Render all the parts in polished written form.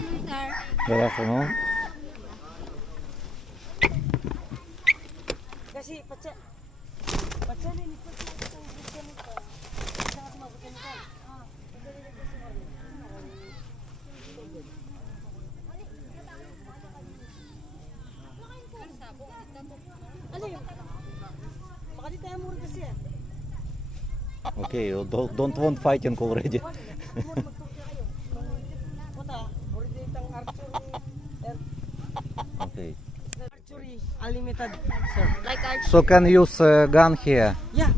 Good afternoon. Kasi pacha rin ito sa isang botanika. Sa mga botanika. Ano yun? Makali tayo mura kasi yan. Okay, you don't want fighting already. Okay. Archery unlimited, sir. Like archery. So can you use gun here? Yeah.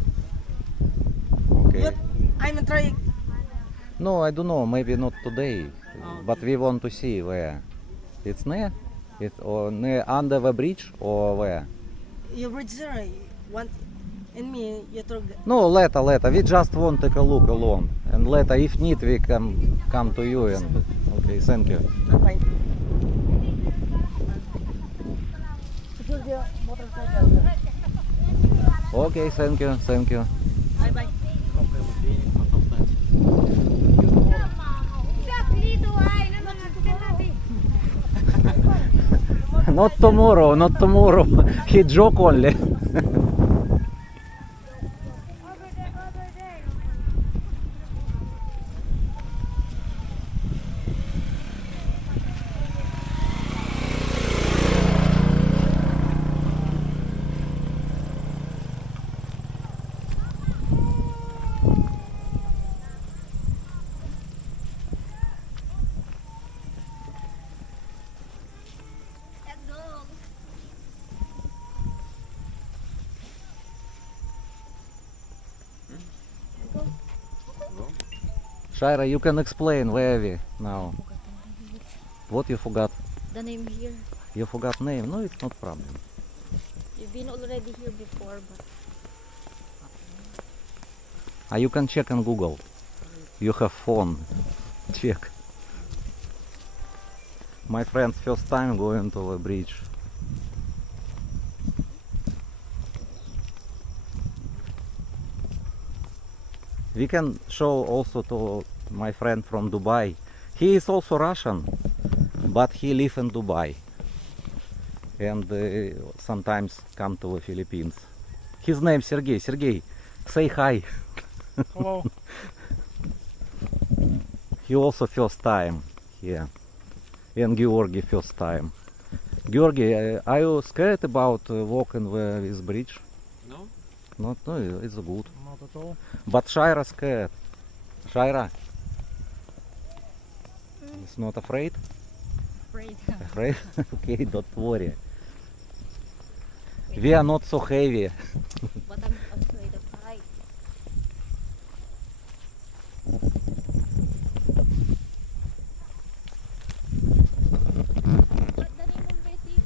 Okay. But I'm trying. No, I don't know. Maybe not today, but we want to see where. It's near. It's or near under the bridge or where? You bridge, sir. Want and me, you took. No, later. We just want to take a look alone, and later, if need, we can come to you. And okay, thank you. Bye. Okay, thank you. Bye. Not tomorrow. He joke only. Shaira, you can explain where we now. What you forgot? The name here. You forgot name? No, it's not problem. You've been already here before, but You can check on Google. You have phone. Check. My friend's first time going to the bridge. We can show also to my friend from Dubai. He is also Russian, but he lives in Dubai and sometimes come to the Philippines. His name Sergey. Sergey, say hi. Hello. He also first time here. And Georgi first time. Georgi, are you scared about walking this bridge? No, No, it's good. not at all. But Shaira scared. Shaira? Is not afraid? afraid. Afraid? Okay, don't worry. We are not so heavy. But I'm afraid of height. What the name of Betty?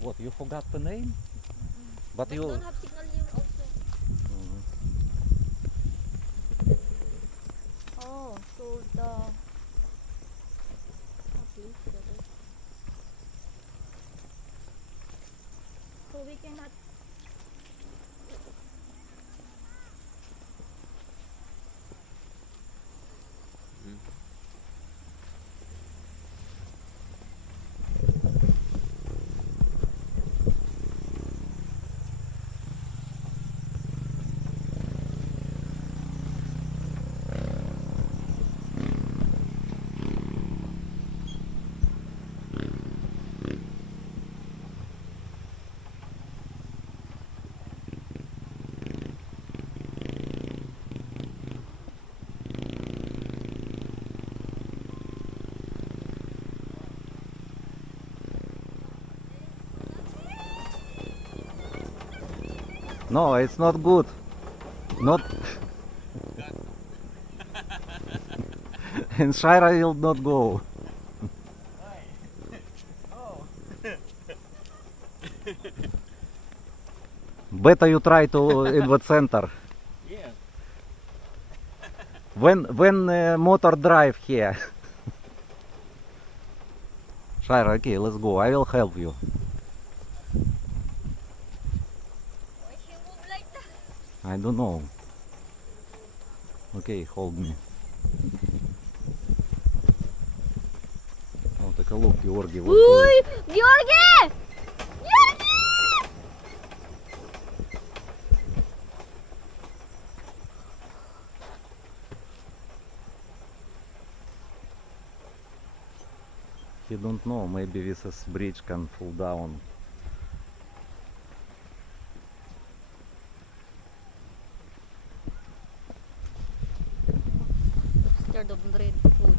What, you forgot the name? But you... Don't have signal here also. Mhm. Oh, so the... Okay, got it. So we cannot... No, it's not good. Not... And Shaira will not go. Better you try to in the center. Yeah. When motor drive here. Shaira, okay, let's go. I will help you. Why she move like that? I don't know. Okay, hold me. Take a look, Georgi. What Uy! Georgie! Georgie! he don't know, maybe this bridge can fall down. Scared of red food.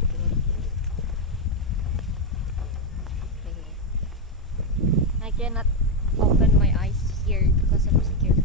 I cannot open my eyes here because I'm scared.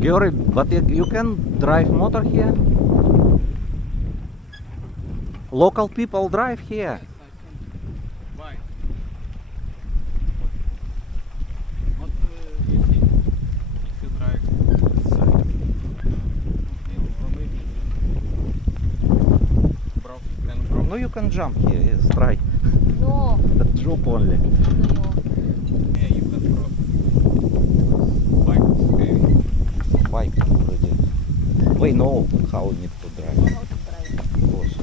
Georgi, but you can drive motor here? Local people drive here. Why? What you think if you drive this side? Or maybe No, you can jump here, yes, try. No. Drop only. Yeah, you can drop. Bike is heavy. Bike already. We know how need to drive. How to drive. Of course.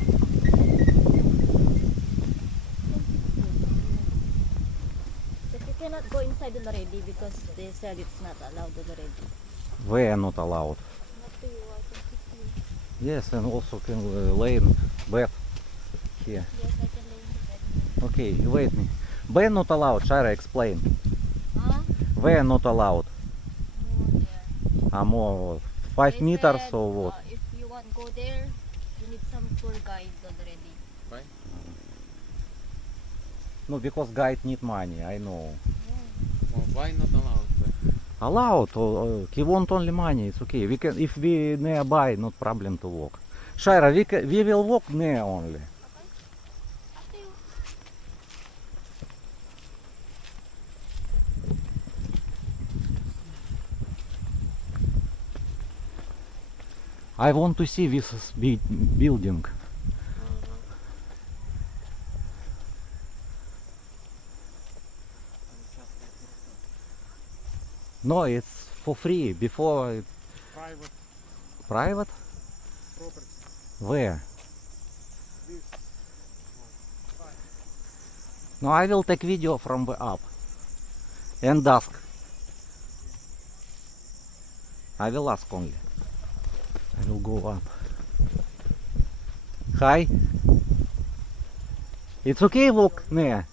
But you cannot go inside already because they said it's not allowed already. We are not allowed. Not to you, I can kick you. Yes, and also can lay in bed here. Yes, I can lay in the bed. Okay, wait me. We are not allowed. Shara, explain. Huh? We are not allowed. No, yeah. More 5 They meters said, or what? If you want to go there, you need some tour guide already. Why? No, because guide need money, I know. Well, why not allowed there? Allowed, he want only money, it's okay. We can, if we nearby, not problem to walk. Shaira, we will walk near only. Up to you. I want to see this building. No, it's for free. Before it's Private private. property. Where? This. No, I will take video from the up and ask. I will ask only. I will go up. Hi. It's okay walk near.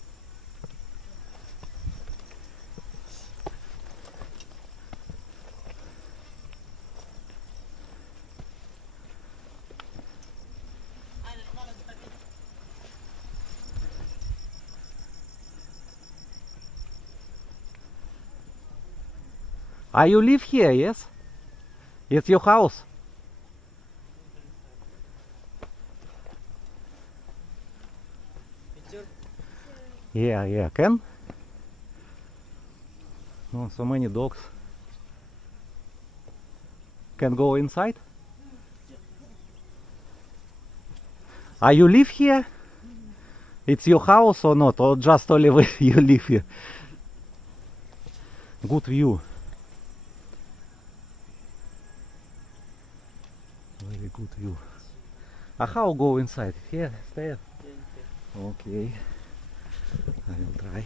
Are you live here, yes? It's your house? Yeah, can? Oh, so many dogs. Can go inside? Are you live here? It's your house or not? Or just only when you live here? Good view. Very good view. How go inside? Here, stairs. Okay. I will try.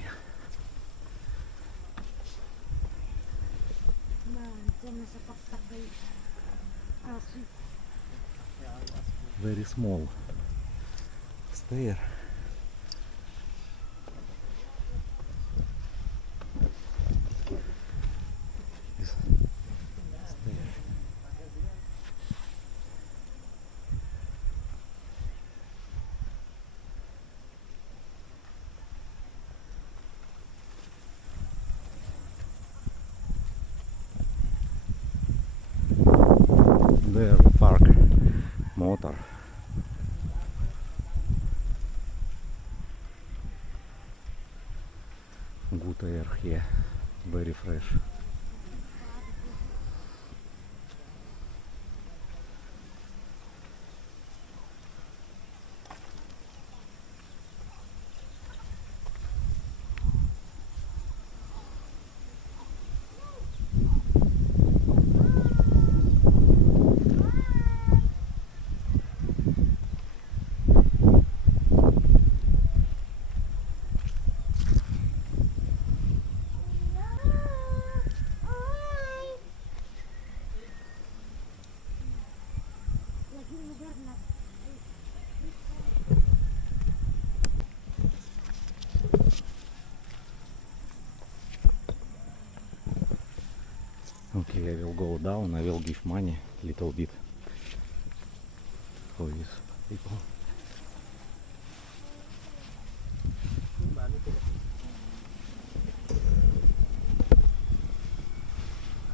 Very small stair. This stair. There we park motor. Good air here, very fresh. down, I will give money little bit for these people.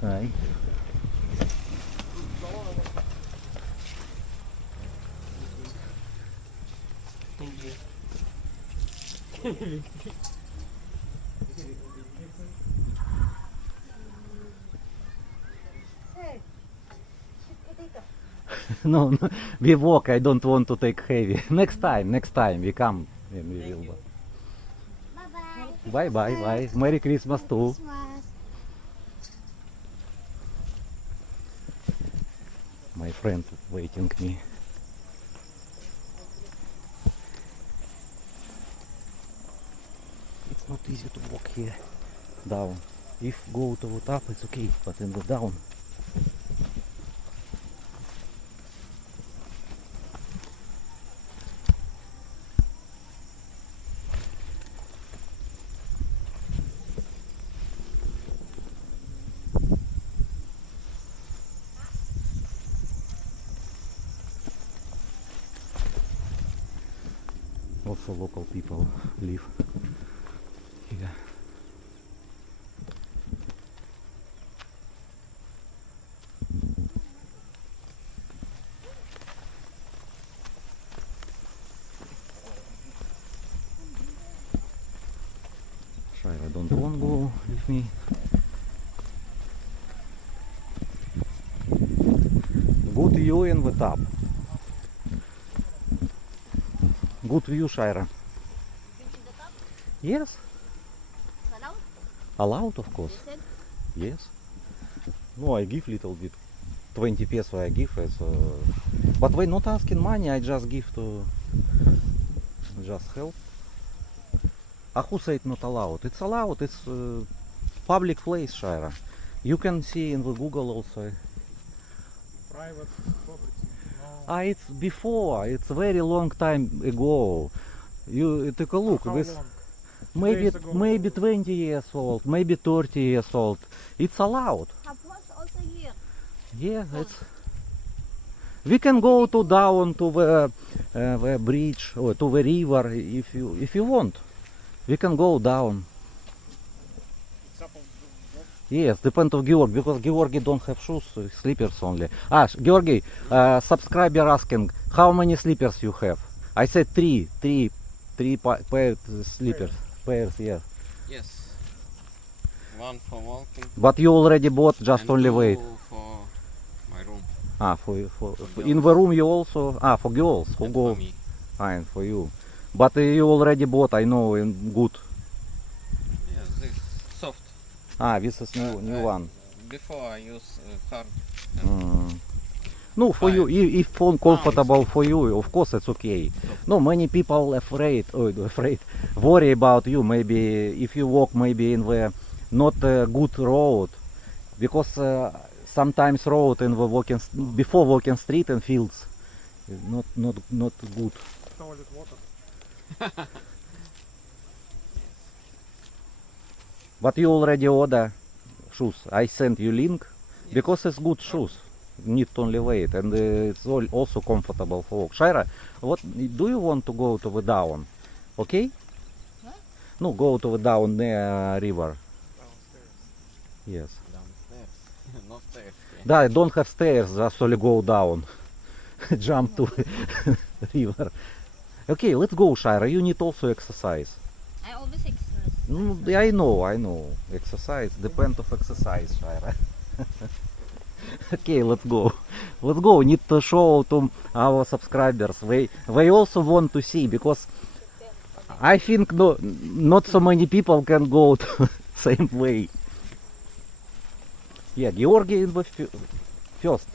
Hi. Hey, No, no, we walk. I don't want to take heavy. Next time we come and we will. Bye-bye. Bye, bye, bye. Merry Christmas too. Christmas. My friend waiting me. It's not easy to walk here down. If go to the top, it's okay, but in the down. Also local people live here. Shira don't want to go with me. Good view in the top. Good view, Shira. Finish the top. Yes, It's allowed. allowed of course. They said. Yes. No, I give little bit. 20 peso I give as but when not asking money, I just give to just help. Who said not allowed? It's allowed. It's public place, Shira. You can see in the Google also. Private property. No. It's before. It's a very long time ago. You take a look. How This long? maybe Days ago. maybe 20 years old, maybe 30 years old. It's allowed. Have was also here. Yeah, it's. We can go to down to the bridge or to the river if you want. We can go down. It's up of Yes, depend of Georg because Georgi don't have shoes, slippers only. Georgi, subscriber asking how many slippers you have. I said three pairs slippers. Pairs, yeah. Yes. One for walking. But you already bought just and only two weight. for my room. For in the room you also for girls who And go for me. fine for you. But you already bought, I know, in good. Yes, this soft. This is new I- one. Before I use hard. No, for Fine. you, if phone comfortable for you, of course it's okay. No, many people worry about you. Maybe if you walk maybe in the not good road, because sometimes road in the before walking street and fields, is not good. Toilet water. But you already order shoes. I sent you link because it's good shoes. Need only weight and it's also comfortable for walk. Shira, what do you want to go to the down? Okay? Huh? No, go to the down near river. Downstairs. Yes. Downstairs. Not stairs. Да, I don't have stairs, just only go down. Jump to river. Okay, let's go, Shira. You need also exercise. I always exercise. I know. Exercise, depend of exercise, Shira. Okay, let's go. Let's go. Need to show to our subscribers. They also want to see because I think not so many people can go to same way. Yeah, Georgi in the first.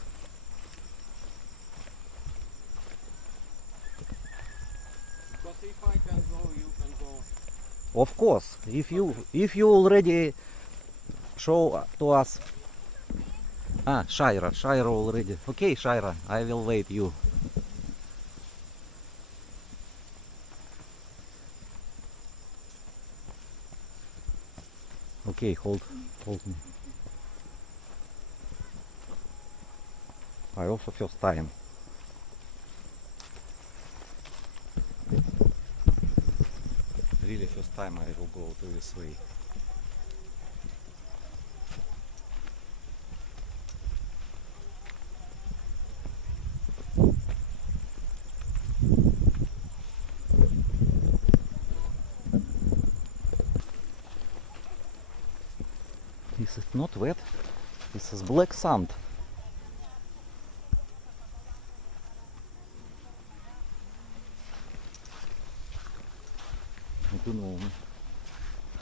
Because if I can go, you can go. Of course, if you already show to us. Shira already. Okay, Shira, I will wait you. Okay, hold me. I also first time. Really first time I will go to this way. This is not wet, this is black sand. I don't know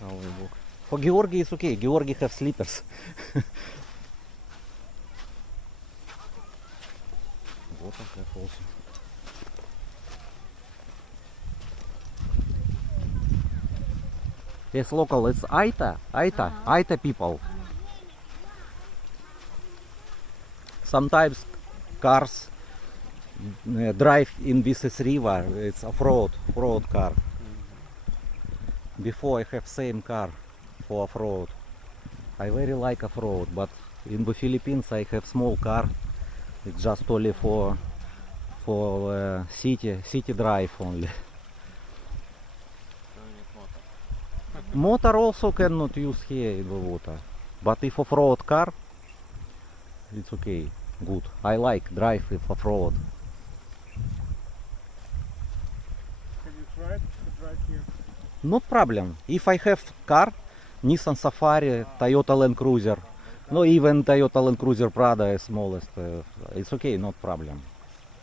how I walk. For Georgi it's okay, Georgi have slippers. Water have also. Yes, local, it's Aita people. Sometimes cars drive in this river, it's off-road car. Before I have same car for off-road. I very like off-road, but in the Philippines I have small car. It's just only for city drive only. Motor also cannot use here in the water, but if off-road car, it's okay, good. I like drive with off-road. Have you tried to drive here? No problem. If I have car, Nissan Safari, Toyota Land Cruiser, no even Toyota Land Cruiser Prado is smallest, it's okay, not problem.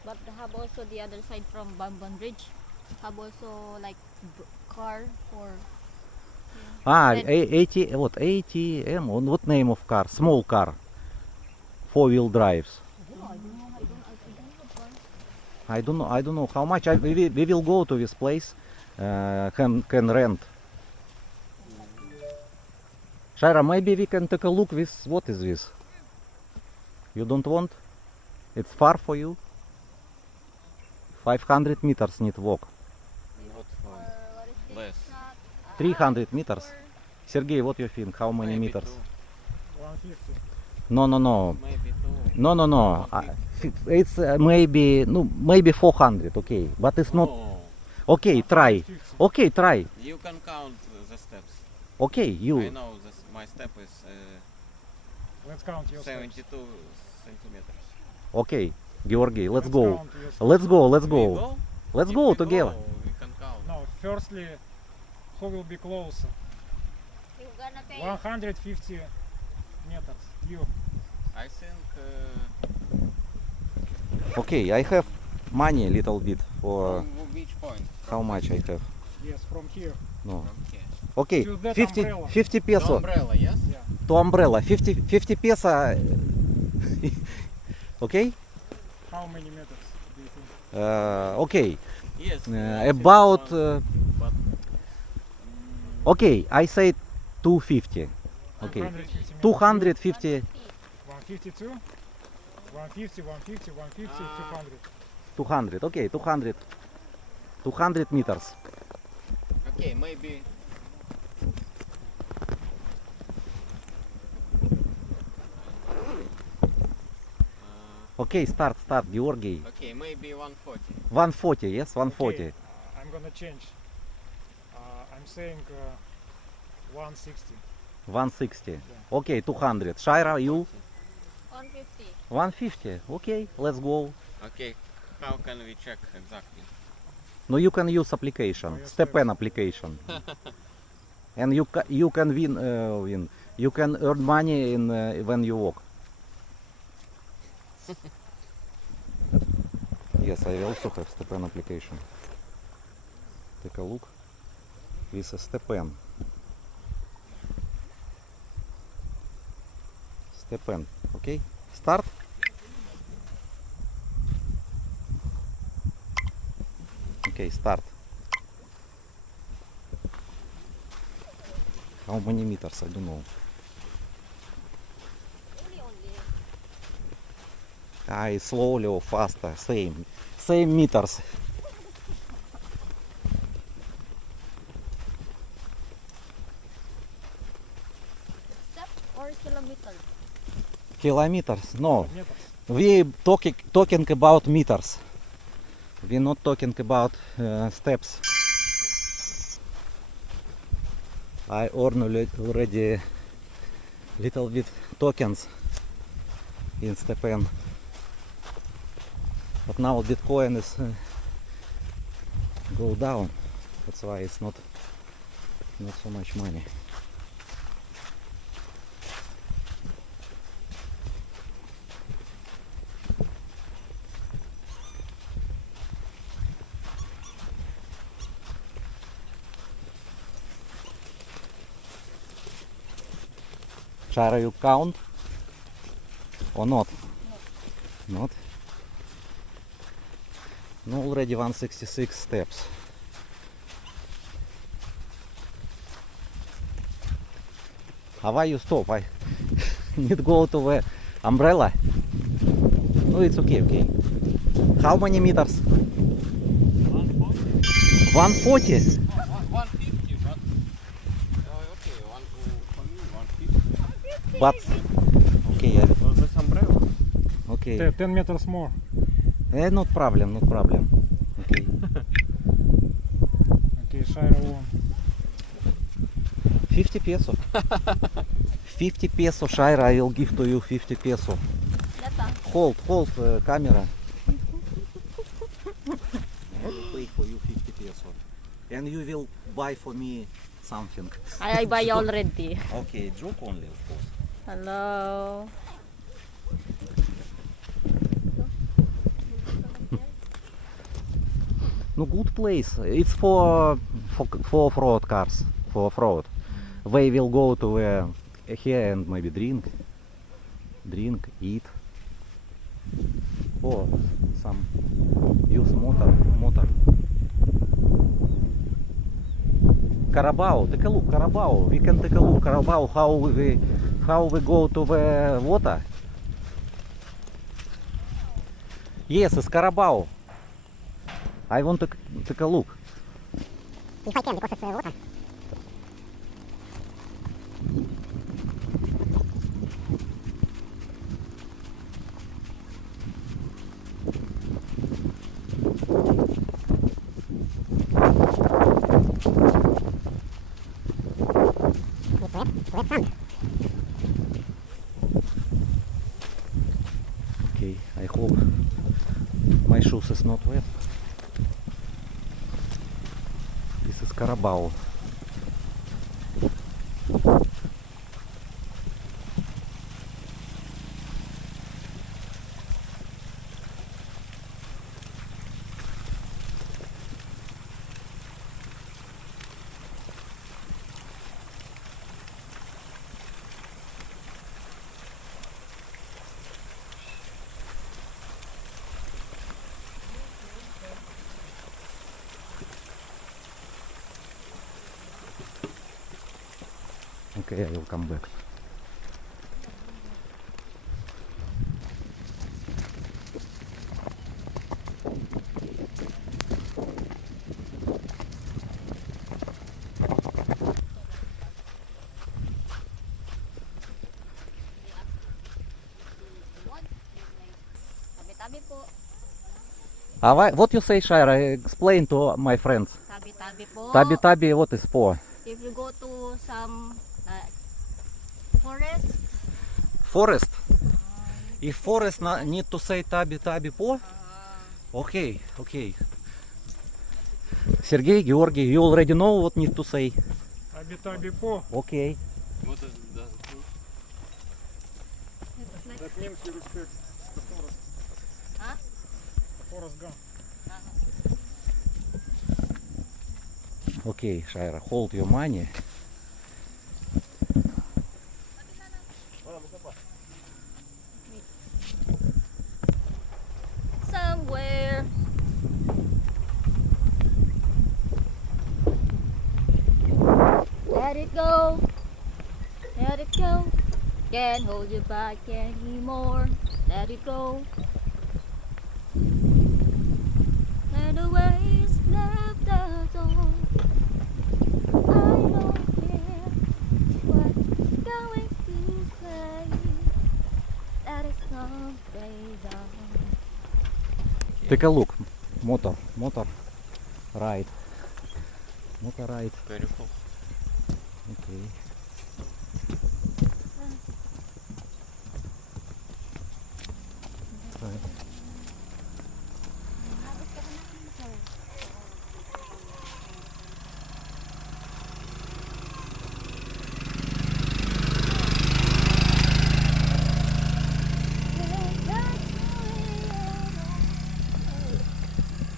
But have also the other side from Bamban Bridge. Have also like car for Red. ATM, what name of car? Small car, 4-wheel drives. I don't know how much. We will go to this place. Can rent. Shaira, maybe we can take a look. What is this? You don't want? It's far for you. 500 meters need walk. Not fun. Less. 300 meters. Sergey, what you think? How many Maybe meters? 150. No. Maybe two. No. It's maybe 400. Okay, but it's not. Oh, Okay, try. 150. Okay, try. you can count the steps. Okay, I you. know this. My step is Let's count your steps. 72 centimeters. Okay, Georgi, let's go. count your steps. Let's go. Let's We go. Let's If go we together. We can count. No, firstly, who will be closer? You're gonna pay 150 meters. You. I think Okay, I have money a little bit for from which point? how much I have. Yes, from here. No. From here. Okay, To that 50 umbrella. 50 The peso umbrella, yes? Yeah. to umbrella. 50 peso. Okay. How many meters do you think? Okay. Yes. About. But, Okay, I say 250. Okay. 150 meters. 250. 152? 150, 150, 150, 200. 200. Okay, 200. 200 meters. okay, maybe. Okay, start, Georgi. Okay, maybe 140. 140, yes, 140. Okay, I'm gonna change. I'm saying 160. 160. Okay, 200. Shaira, you? 150. 150. Okay, let's go. Okay, how can we check exactly? No, you can use application, yes, STEPN application, and you can win. You can earn money in when you walk. Yes, I also have STEPN application. Take a look. This is STEPN. STEPN. Okay. Start. Okay, start. How many meters? I don't know. I slowly or faster, same meters. Step or kilometer? Kilometers? No, Meters. We talking about meters. We're not talking about steps. I earn already little bit tokens in StepN. But now Bitcoin is go down. That's why it's not so much money. Shara, you count or not? Not? No, already 166 steps. How are you stop? I need go to the umbrella. No, it's okay, okay. How many meters? 140. 140? 150, but okay, for me 150. But okay, For this umbrella. okay. 10 meters more. Not problem, not problem. Okay. Okay, Shira won. 50 peso. 50 peso, Shira, I will give to you 50 peso. Lata. Hold, camera. I will pay for you 50 peso. And you will buy for me something. I buy already. Okay, joke only, of course. Hello. No, good place. It's for off-road cars. For off-road. They will go to here and maybe drink, eat. Or some use motor. Carabao, take a look, Carabao. We can take a look, Carabao, how we go to the water. Yes, it's Carabao. I want to take a look. If I can, because it's water. It's wet sand. Okay, I hope my shoes is not wet. This is Carabao. Okay, I will come back. Tabi-tabi po. What you say, Shira? Explain to my friends. Tabi-tabi po. Tabi-tabi, what is for? If you go to some forest, Forest. If forest need to say tabi-tabi po? Okay, okay. Sergey, Georgi, you already know what need to say. Tabi-tabi po. Okay. What does it mean? it's like That means you respect the forest. Huh? The forest gone. Okay, Shira, hold your money. somewhere. Let it go. Let it go. Can't hold you back anymore. Let it go. And the waves left us all. I don't care what you're going to say. That is someday Take a look. Motor ride. Motor ride. Careful. Okay. Right.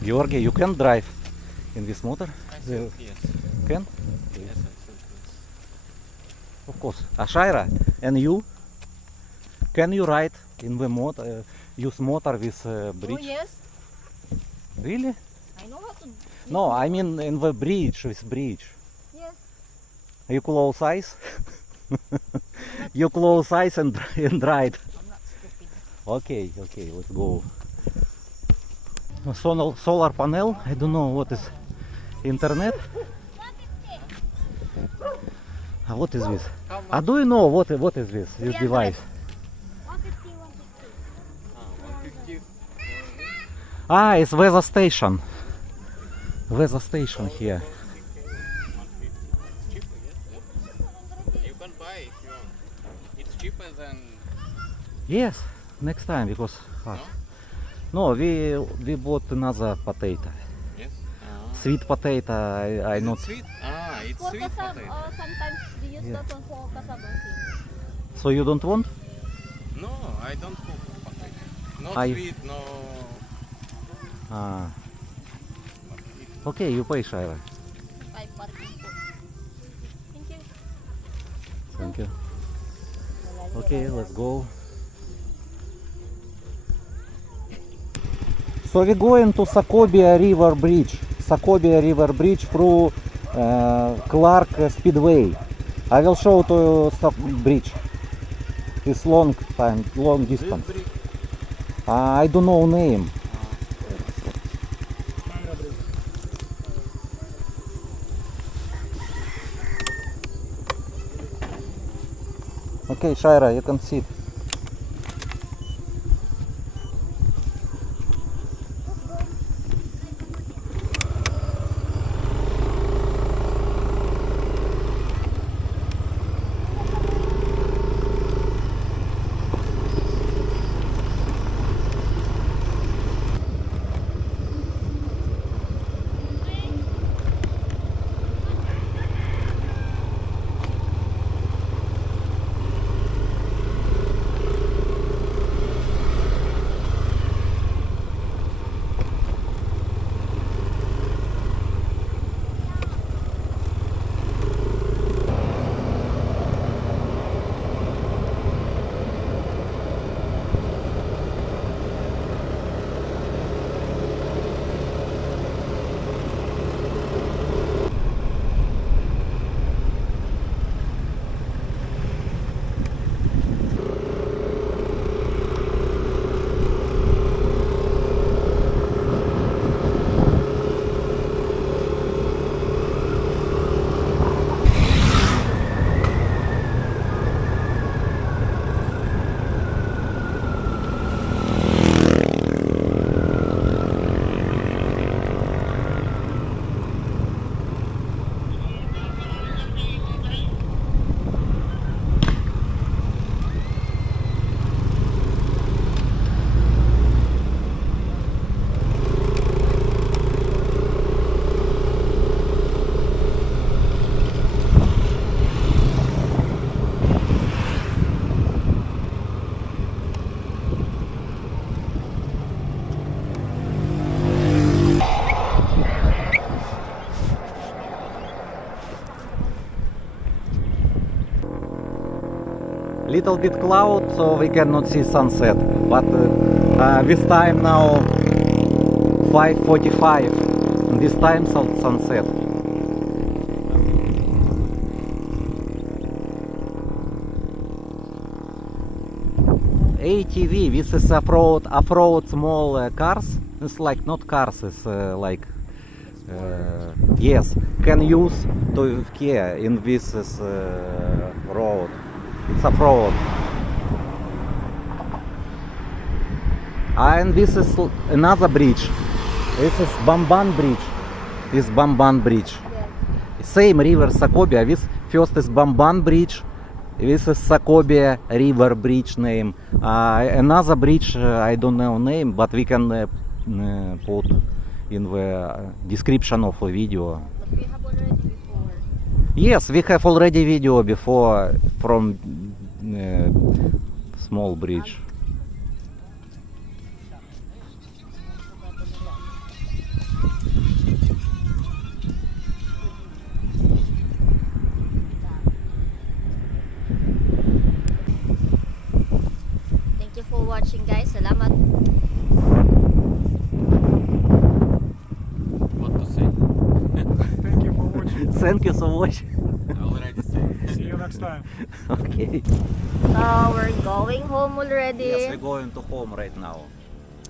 Georgi, you can drive in this motor? I think yes. Can? Yes, I think yes. Of course. Ashaira, and you? Can you ride in the motor, use motor with Oh bridge? yes, Really? I know how to. No, I mean in the bridge, with bridge. Yes. You close eyes? You close eyes and, and ride. I'm not stupid. Okay, let's go. Solar panel, I don't know what is internet. What is this? How much? Do you know what is this 300. device? 150. Ah, 150. It's weather station. Weather station here. 150. It's cheaper, yes? You can buy if you want. It's cheaper than. Yes, next time because no, we bought another potato. Yes. Sweet potato. I Is it not. sweet? Ah, it's For sweet kasab, potato. sometimes they use Yeah. that one for cassava seed. So you don't want? No, I don't cook potato. Not I- sweet, no. Ah. Okay, you pay, Shaira. 5 parking po. Thank you. Thank you. Okay, let's go. So we're going to Sacobia River Bridge. Sacobia River Bridge through Clark Speedway. I will show to you bridge. It's long distance. This brick. I don't know name. Okay, Shaira, you can sit. Little bit cloud, so we cannot see sunset. But this time now 5:45. This time sunset. ATV. This is off-road small cars. It's like not cars. It's like yes, can use to here in this road. It's off-road. And this is another bridge. This is Bamban Bridge. This Bamban Bridge. Yes. Same river Sacobia. This first is Bamban Bridge. This is Sacobia River Bridge name. Another bridge I don't know name, but we can put in the description of the video. But we have already before. Yes, we have already video before from small bridge. Thank you for watching, guys. Salamat. What to say? Thank you for watching. Thank you so much. I already said. See you next time. Okay. So we're going home already. Yes, we're going to home right now.